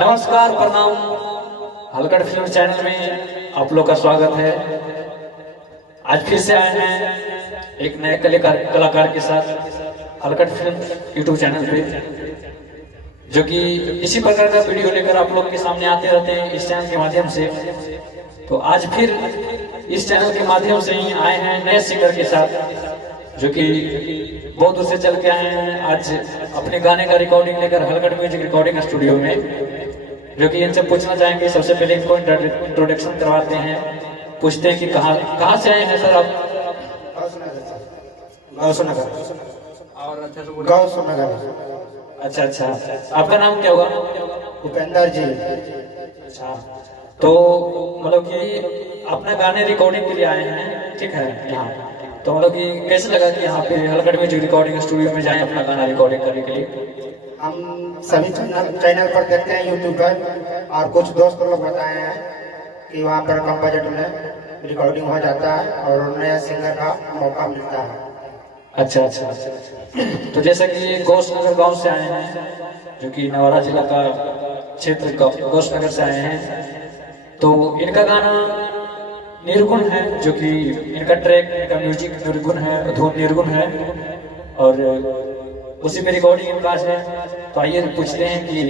नमस्कार, प्रणाम। हलकट film channel में आप लोग का स्वागत है। आज फिर से आए हैं एक नए कलाकार के साथ हलकट फिल्म यूट्यूब चैनल पे, जो कि इसी प्रकार का वीडियो लेकर आप लोग के सामने आते रहते हैं इस चैनल के माध्यम से। तो आज फिर इस चैनल के माध्यम से ही आए हैं नए सिंगर के साथ, जो कि बहुत दूर से चल के आए हैं आज अपने गाने का रिकॉर्डिंग लेकर हलकट म्यूजिक रिकॉर्डिंग स्टूडियो में। जो कि इनसे पूछना चाहेंगे, सबसे पहले इनको इंट्रोडक्शन करवाते हैं, पूछते हैं कि कहाँ से आए हैं सर आप? गाँव सोनगर। अच्छा, आपका नाम क्या हुआ? उपेंद्र जी। अच्छा, तो मतलब कि अपना गाने रिकॉर्डिंग के लिए आए हैं, ठीक है यहाँ। तो मतलब कि कैसे लगा कि यहाँ पे हलकट म्यूजिक रिकॉर्डिंग स्टूडियो में जाएं अपना गाना रिकॉर्डिंग करने के लिए? हम सभी चैनल पर देखते हैं यूट्यूब पर, और कुछ दोस्त लोग बताए हैं कि वहाँ पर कम बजट में रिकॉर्डिंग हो जाता है और नया सिंगर का मौका मिलता है। अच्छा। तो जैसा कि गौसनगर गांव से आए हैं, जो कि नवादा जिला का क्षेत्र गौसनगर से आए हैं, तो इनका गाना निर्गुण है, जो कि इनका ट्रैक, इनका म्यूजिक निर्गुण है, धुन निर्गुण है, और उसी में रिकॉर्डिंग इनका है। तो आइए पूछते हैं कि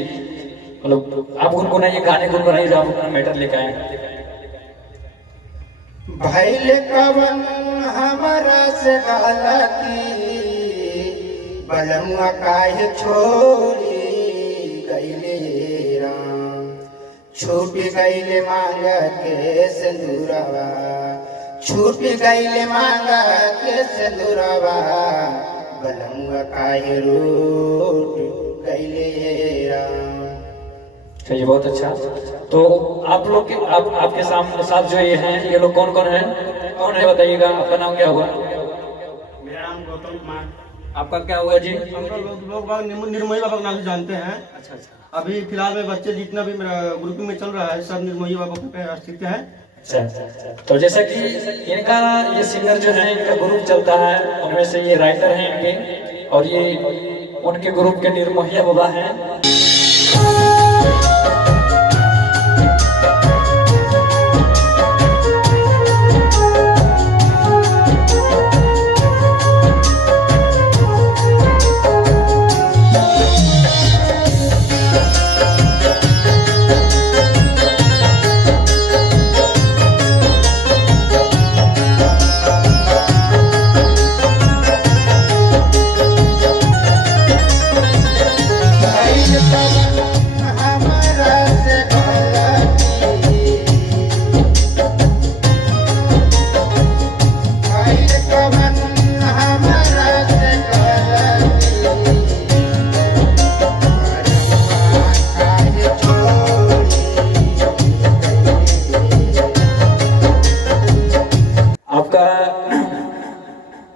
मतलब आप गुनगुनाइए, गाने गुनगुनाइए, आप अपना मैटर लेकर आए। भइल कवन हमरा से गलती, बलमुआ काहे छोड़ी गइले राम, छूट गइले मांग के सिंदूरवा, छूट गइले मांग के सिंदूरवा, बलमुआ काहे रूठ गइले राम। चलिए, बहुत अच्छा। तो आप लोग के आपके साथ जो ये हैं, ये लोग कौन कौन है बताइएगा। आपका नाम क्या हुआ? मेरा नाम गौतम कुमार। आपका क्या हुआ जी? हम लोग निर्मोही बाबा के नाम से जानते हैं। अच्छा। अभी फिलहाल में बच्चे जितना भी मेरा ग्रुप में चल रहा है, सब निर्मोही बाबा पे स्थित है। अच्छा। तो जैसा कि इनका ये सिंगर जो है, इनका ग्रुप चलता है, उनमें से ये राइटर हैं इनके, और ये उनके ग्रुप के निर्मोहिया बाबा हैं।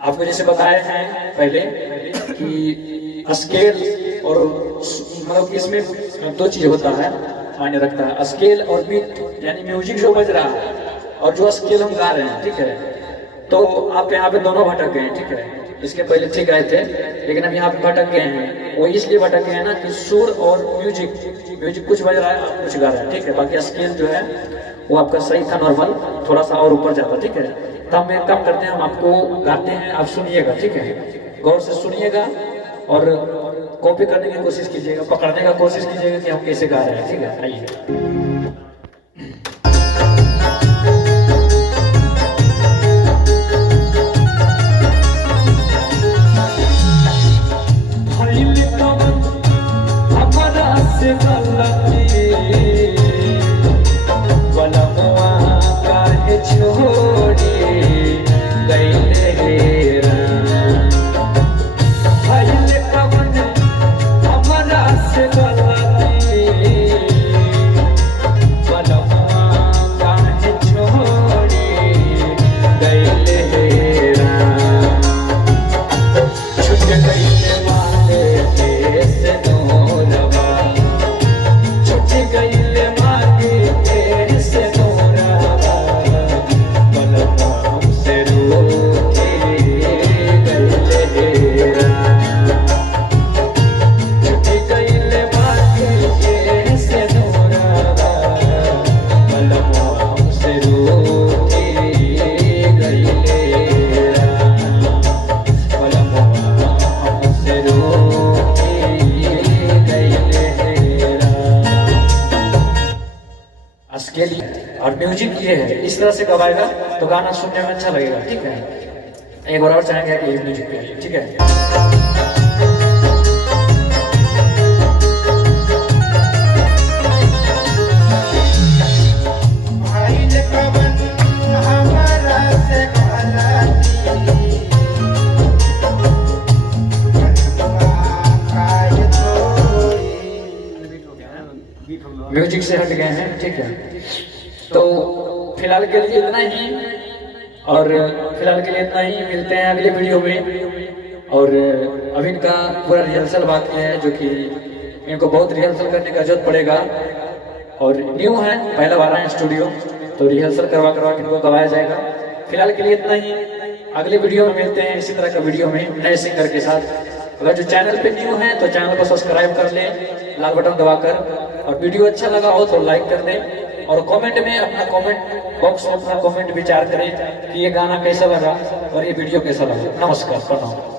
आपको जैसे बताए हैं पहले कि स्केल और मतलब इसमें दो चीज होता है, मायने रखता है, स्केल और बीट, यानी म्यूजिक जो बज रहा है और जो स्केल हम गा रहे हैं, ठीक है। तो आप यहाँ पे दोनों भटक गए, ठीक है। इसके पहले ठीक गए थे, लेकिन अब यहाँ पे भटक गए हैं। वो इसलिए भटक गए हैं ना कि सुर और म्यूजिक कुछ बज रहा है, आप कुछ गा रहे हैं, ठीक है। बाकी स्केल जो है वो आपका सही था, नॉर्मल, थोड़ा सा और ऊपर जाता, ठीक है। तो हम एक काम करते हैं, हम आपको गाते हैं, आप सुनिएगा, ठीक है। गौर से सुनिएगा और कॉपी करने की कोशिश कीजिएगा, पकड़ने का कोशिश कीजिएगा कि हम कैसे गा रहे हैं, ठीक है। आइए। तरह से गवाएगा तो गाना सुनने में अच्छा लगेगा, ठीक है। एक बार और चाहेंगे कि म्यूजिक पे आइए, ठीक है। म्यूजिक से हट गए हैं, ठीक है। तो फिलहाल के लिए इतना ही, और फिलहाल के लिए इतना ही। मिलते हैं अगले वीडियो में। और अभी इनका पूरा रिहर्सल बाकी है, जो कि इनको बहुत रिहर्सल करने का जरूरत पड़ेगा। और न्यू है, पहला बार है स्टूडियो, तो रिहर्सल करवा करवा के इनको गवाया जाएगा। फिलहाल के लिए इतना ही। अगले वीडियो में मिलते हैं इसी तरह का वीडियो में नए सिंगर के साथ। अगर जो चैनल पे न्यू है तो चैनल को सब्सक्राइब कर लें लाल बटन दबाकर, और वीडियो अच्छा लगा हो तो लाइक कर दें, और कमेंट में अपना कमेंट बॉक्स में अपना कमेंट विचार करें कि ये गाना कैसा लगा और ये वीडियो कैसा लगा। नमस्कार, प्रणाम।